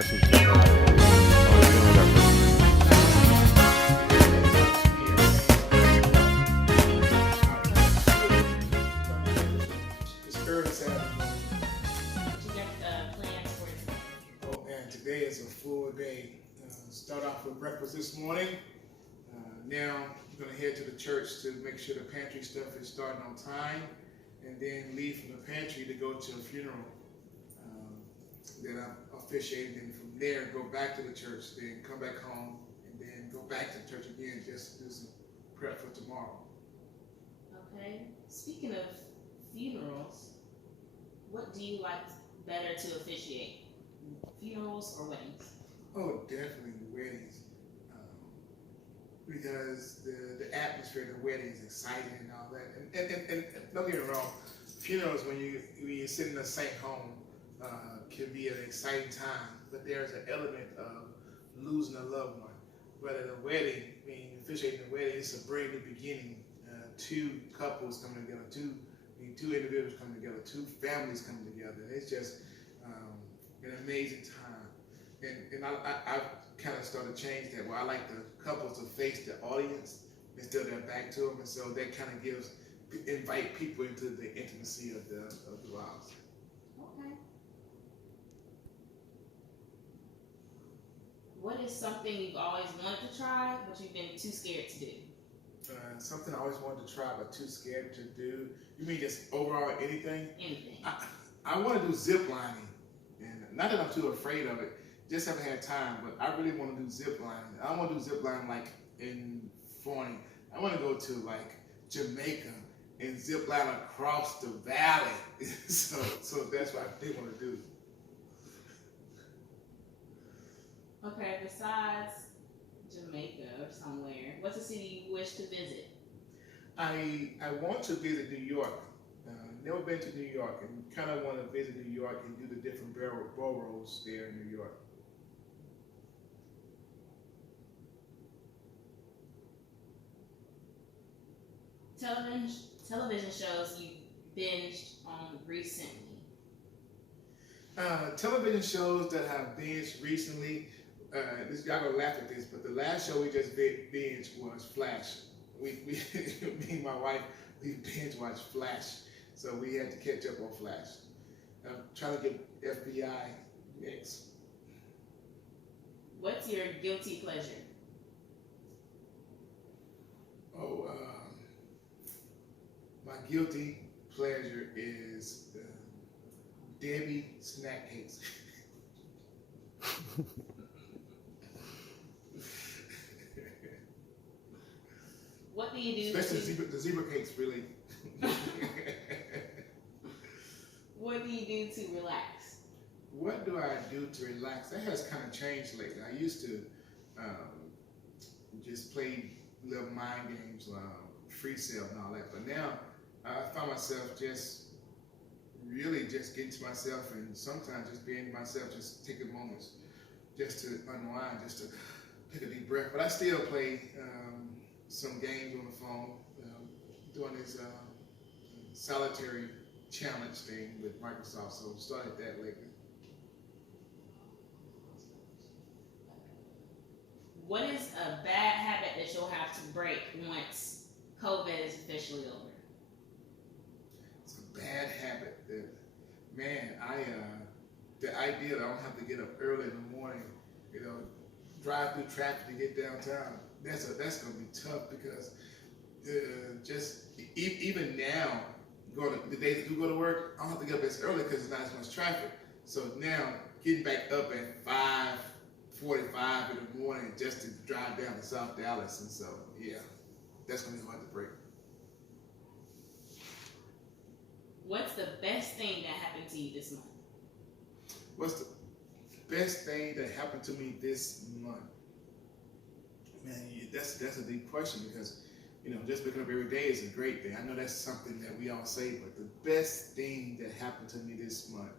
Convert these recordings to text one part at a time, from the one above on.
Actually, dealing with our It's early Saturday morning. You got plans for today? Oh man, today is a full day. Start off with breakfast this morning. Now we're going to head to the church to make sure the pantry stuff is starting on time, and then leave from the pantry to go to a funeral that I'm officiating, and from there go back to the church, then come back home, and then go back to the church again just to do some prep for tomorrow. Okay. Speaking of funerals, what do you like better to officiate? Funerals or weddings? Oh, definitely weddings. Because the atmosphere of the wedding is exciting and all that. And don't get me wrong, funerals when you sit in a saint home can be an exciting time, but there's an element of losing a loved one. But at a wedding, officiating a wedding, it's a brand new beginning. Two couples coming together, two individuals coming together, two families coming together. It's just an amazing time. And I've kind of started to change that, where I like the couples to face the audience instead of their back to them, and so that kind of invite people into the intimacy of the vows. Okay. What is something you've always wanted to try, but you've been too scared to do? Something I always wanted to try, but too scared to do. You mean just overall anything? Anything. I want to do zip lining, and not that I'm too afraid of it. Just haven't had time, but I really want to do zip lining. I don't want to do zip lining like in foreign. I want to go to like Jamaica and zip line across the valley. so that's what I really want to do. Okay, besides Jamaica or somewhere, what's a city you wish to visit? I want to visit New York. Never been to New York, and kind of want to visit New York and do the different boroughs there in New York. Television shows you binged on recently. Television shows that I've binged recently. Y'all gonna laugh at this, but the last show we just binged was Flash. Me and my wife, we binge watched Flash, so we had to catch up on Flash. I'm trying to get FBI next. What's your guilty pleasure? Oh, my guilty pleasure is Debbie snack cakes. What do you do? Especially the zebra cakes, really. What do you do to relax? What do I do to relax? That has kind of changed lately. I used to just play little mind games, free cell and all that, but now I find myself just really just getting to myself, and sometimes just being myself, just taking moments just to unwind, just to take a deep breath. But I still play some games on the phone, doing this solitary challenge thing with Microsoft, so started that lately. What is a bad habit that you'll have to break once COVID is officially over? It's a bad habit that, man, the idea that I don't have to get up early in the morning, drive through traffic to get downtown, that's going to be tough, because just even now, the days that you go to work, I don't have to get up as early because there's not as much traffic. So now, getting back up at 5:45 in the morning just to drive down to South Dallas, and so, yeah, that's going to be hard to break. What's the best thing that happened to you this month? What's the best thing that happened to me this month? Man, that's a deep question, because just waking up every day is a great thing. I know that's something that we all say, but the best thing that happened to me this month,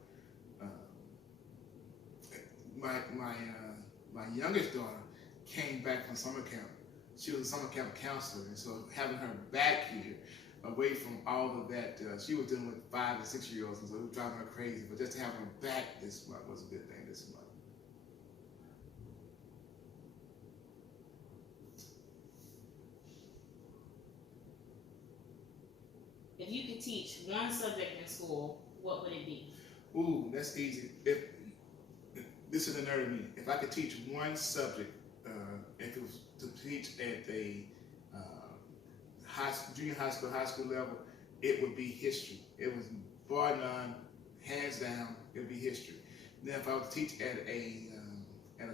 my youngest daughter came back from summer camp. She was a summer camp counselor, and so having her back here, away from all of that, she was dealing with 5 and 6 year olds, and so it was driving her crazy. But just to have her back this month was a good thing this month. If you could teach one subject in school, what would it be? Ooh, that's easy. If this is the nerd of me, if I could teach one subject, if it was to teach at a junior high school level, it would be history. It was bar none, hands down, it would be history. Then if I was to teach at a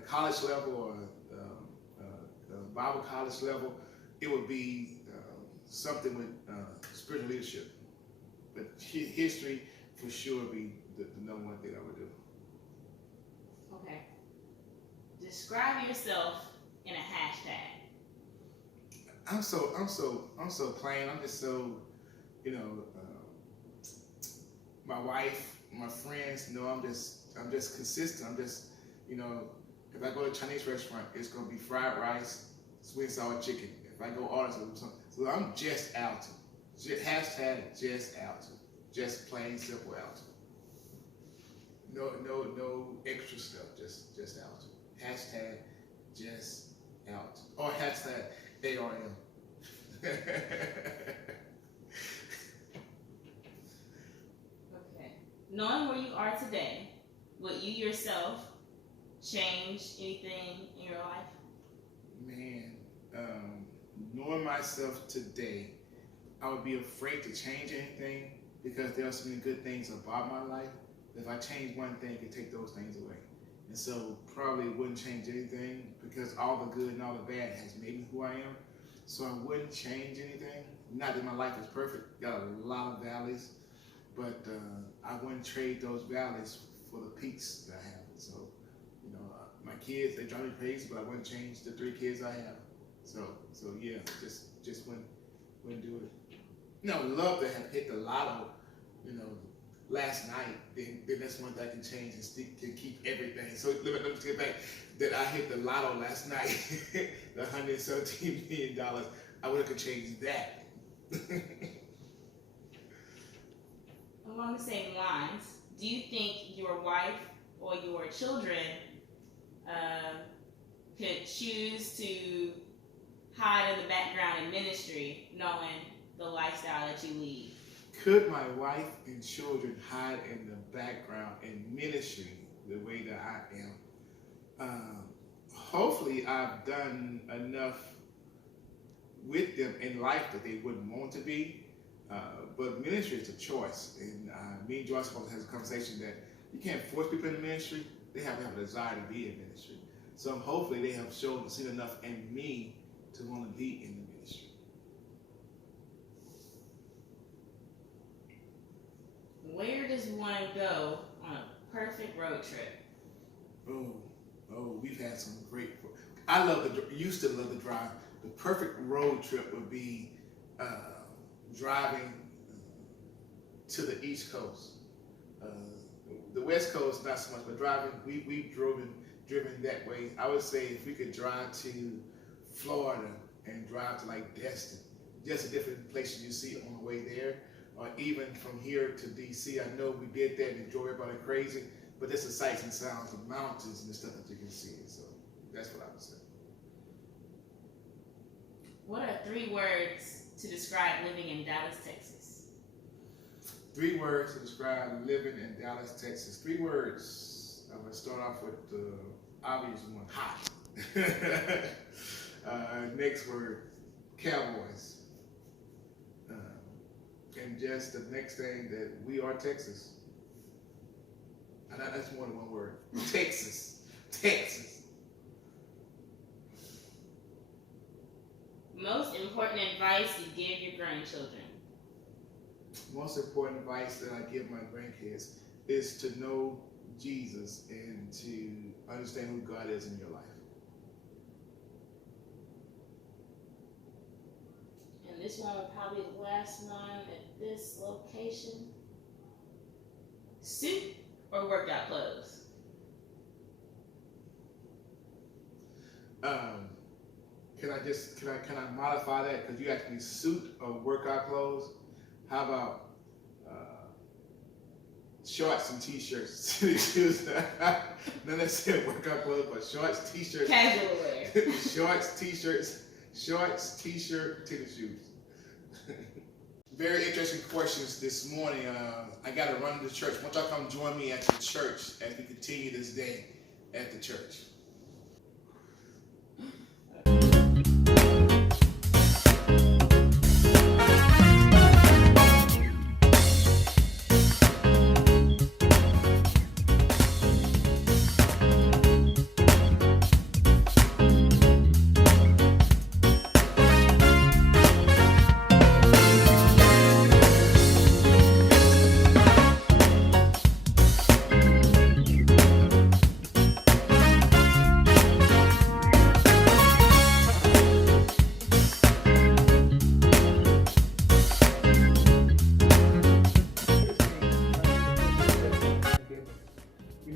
college level or a Bible college level, it would be something with spiritual leadership. But history for sure would be the number one thing I would do. Okay. Describe yourself in a hashtag. I'm so plain. I'm just so, my wife, my friends, I'm just consistent. I'm just, if I go to a Chinese restaurant, it's gonna be fried rice, sweet and sour chicken. If I go order something, so I'm just Alton. Hashtag just Alton. Just plain simple Alton. No extra stuff. Just Alton. Hashtag just Alton. Or hashtag ARM. Okay. Knowing where you are today, would you yourself change anything in your life? Man, knowing myself today, I would be afraid to change anything because there are so many good things about my life. If I change one thing, it could take those things away. And so probably wouldn't change anything because all the good and all the bad has made me who I am. So I wouldn't change anything. Not that my life is perfect, got a lot of valleys, but I wouldn't trade those valleys for the peaks that I have. So, my kids, they drive me crazy, but I wouldn't change the 3 kids I have. So yeah, just wouldn't do it. Love to have hit the lotto, last night. Then that's one thing I can change and can keep everything. So let me get back that I hit the lotto last night, the $117 million. I would have changed that. Along the same lines, do you think your wife or your children could choose to hide in the background in ministry, knowing the lifestyle that you lead? Could my wife and children hide in the background in ministry the way that I am? Hopefully, I've done enough with them in life that they wouldn't want to be. But ministry is a choice. And me and Joyce has a conversation that you can't force people into ministry. They have to have a desire to be in ministry. So hopefully they have seen enough in me to want to be in the ministry. Where does one go on a perfect road trip? Oh, we've had some great. Used to love to drive. The perfect road trip would be driving to the East Coast. The West Coast, not so much, but driving. We've driven that way. I would say if we could drive to Florida and drive to like Destin, just a different place you see on the way there, or even from here to DC. I know we did that and enjoyed everybody crazy, but there's the sights and sounds, the mountains and the stuff that you can see. So that's what I would say. What are 3 words to describe living in Dallas, Texas? 3 words to describe living in Dallas, Texas. 3 words. I'm going to start off with the obvious one, hot. Next word, cowboys. And just the next thing that we are Texas. And that's more than one word. Texas. Texas. Most important advice you give your grandchildren? Most important advice that I give my grandkids is to know Jesus and to understand who God is in your life. And this one will probably be the last one at this location. Suit or workout clothes? Can I modify that? Because you asked me suit or workout clothes. How about shorts and t-shirts? None of said workout clothes, but shorts, t-shirts. Casual wear. Shorts, t-shirts, shorts, t-shirt, tennis shoes. Very interesting questions this morning. I got to run to the church. Why don't y'all come join me at the church as we continue this day at the church.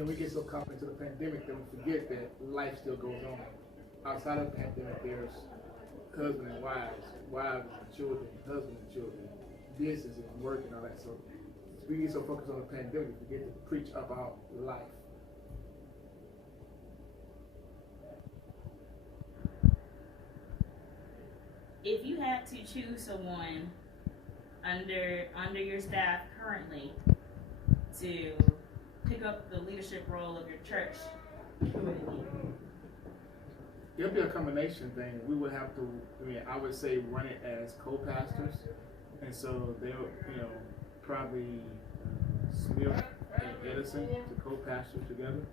We get so caught into the pandemic that we forget that life still goes on. Outside of the pandemic, there's husband and wives and children, husband and children, business and work and all that. So we get so focused on the pandemic, we forget to preach about life. If you had to choose someone under your staff currently to pick up the leadership role of your church, who would it be? It'll be a combination thing. We would have to, I would say run it as co-pastors. And so they'll, probably Smith and Edison to co-pastor together.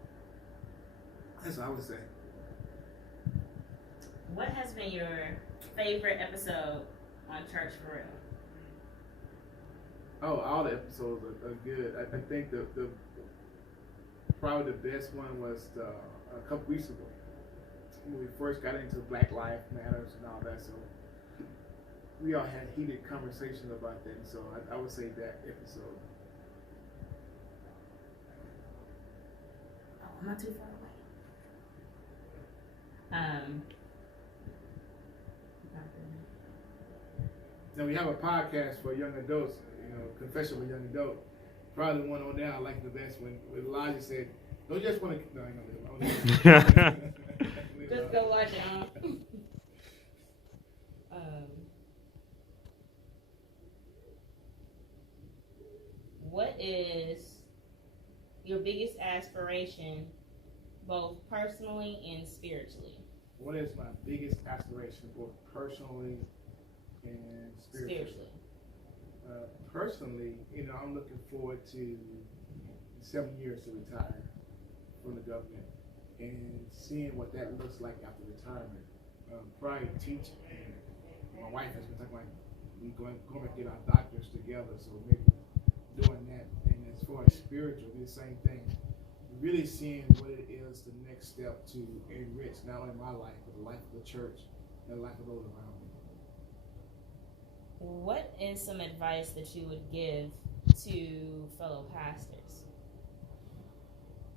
That's what I would say. What has been your favorite episode on Church for Real? Oh, all the episodes are good. I think the probably the best one was a couple weeks ago when we first got into Black Lives Matters and all that. So we all had heated conversations about that. So I would say that episode. Oh, I'm not too far away. Now we have a podcast for young adults, Confession with Young Adult. Probably the one on there I like the best when Elijah said, "Don't just want to." No, I ain't gonna do it. Just go watch it. What is your biggest aspiration, both personally and spiritually? What is my biggest aspiration, both personally and spiritually? Personally, I'm looking forward to 7 years to retire from the government and seeing what that looks like after retirement. Prior to teaching, my wife has been talking about we going to get our doctors together, so maybe doing that. And as far as spiritual, the same thing. Really seeing what it is the next step to enrich not only my life, but the life of the church and the life of those around me. What is some advice that you would give to fellow pastors?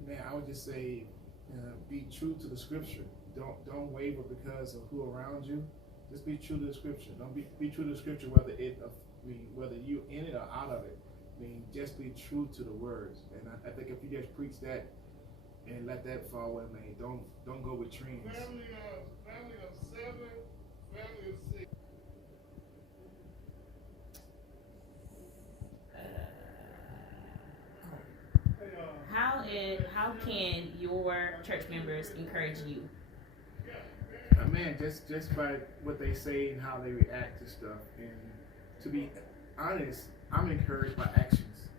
Man, I would just say, be true to the scripture. Don't waver because of who around you. Just be true to the scripture. Don't be true to the scripture whether you in it or out of it. Just be true to the words. And I think if you just preach that and let that fall away, don't go with trends. Family of 7, family of 6. How can your church members encourage you? Man, just by what they say and how they react to stuff. And to be honest, I'm encouraged by actions.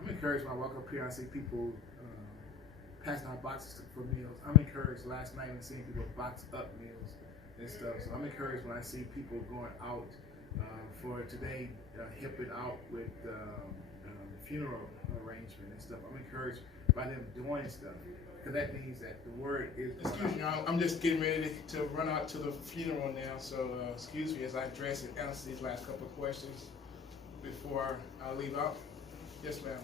I'm encouraged when I walk up here and I see people passing out boxes for meals. I'm encouraged last night when seeing people box up meals and stuff. So I'm encouraged when I see people going out for today, helping out with funeral arrangement and stuff. I'm encouraged by them doing stuff because that means that the word is. Excuse me, I'm just getting ready to run out to the funeral now, so excuse me as I address and answer these last couple of questions before I leave out. Yes, ma'am.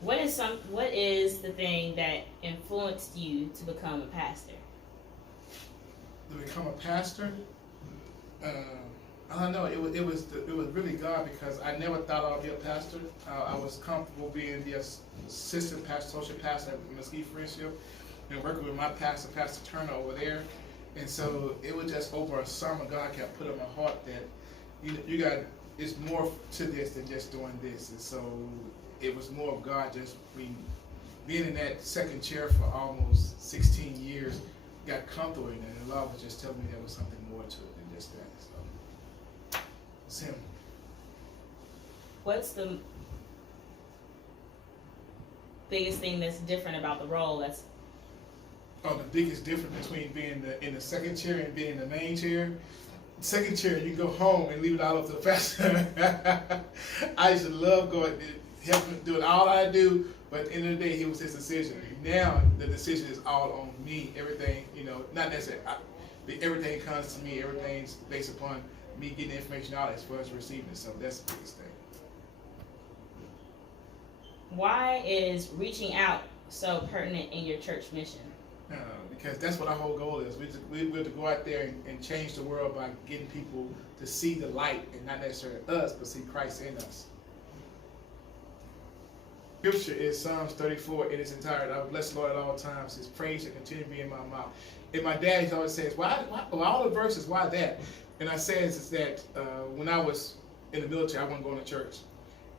What is the thing that influenced you to become a pastor? To become a pastor? I don't know. It was really God, because I never thought I'd be a pastor. I was comfortable being the assistant pastor, social pastor at Mesquite Friendship, and working with my pastor, Pastor Turner, over there. And so it was just over a summer, God kept putting in my heart that you got it's more to this than just doing this. And so it was more of God just being in that second chair for almost 16 years, got comfortable in it, and the Lord was just telling me there was something more to it than just that. So it's Him. What's the biggest thing that's different about the role? That's The biggest difference between being in the second chair and being in the main chair. Second chair, you go home and leave it all up to the pastor. I used to love going, help him do it all I do, but at the end of the day, it was his decision. Now the decision is all on me. Everything, not necessarily. Everything comes to me. Everything's based upon me getting the information out as far as receiving it. So that's the biggest thing. why is reaching out so pertinent in your church mission? Because that's what our whole goal is. We're to go out there and change the world by getting people to see the light, and not necessarily us, but see Christ in us. Scripture is Psalms 34 in its entirety. I will bless the Lord at all times. His praise shall continue to be in my mouth. And my dad always says, why all the verses, why that? And I says is that when I was in the military, I wasn't going to church.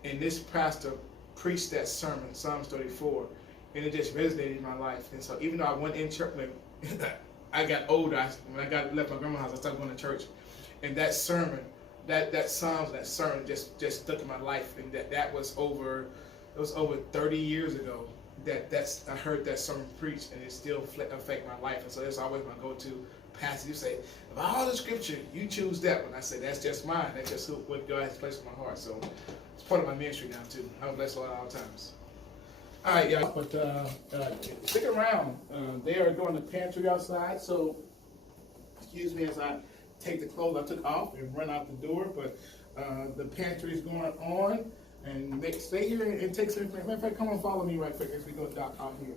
And this pastor preached that sermon, Psalms 34, and it just resonated in my life. And so even though I went in church, when I got older, when I left my grandma's house, I started going to church. And that sermon, that Psalms, that sermon just stuck in my life. And that was over 30 years ago that I heard that sermon preached, and it still affect my life. And so that's always my go-to passage. You say, of all the scripture, you choose that one. I say, that's just mine. That's just what God has placed in my heart. So it's part of my ministry now too. I'm blessed a lot at all times. All right, y'all. But stick around. They are doing the pantry outside, so excuse me as I take the clothes I took off and run out the door. But the pantry is going on, and stay here and take some information. Matter of fact, come on, follow me right quick as we go out here.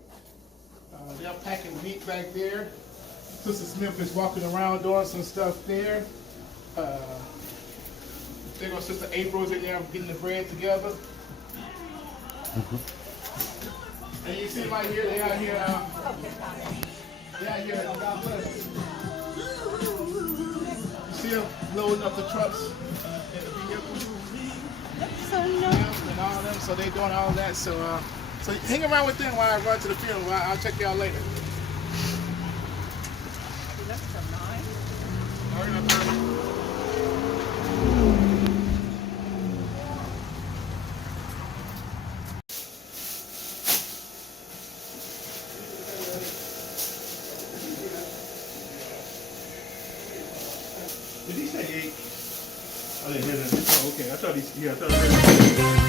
They're packing meat back there. Sister Smith is walking around doing some stuff there. There goes Sister April's in there getting the bread together. And you see them out here, they out here, God bless. You see them loading up the trucks and the vehicles. So nice. And all of them, so they're doing all that. So hang around with them while I run to the funeral. I'll check y'all later. Hurry up, hurry. Did he say 8? I didn't hear that. Oh, okay. I thought he heard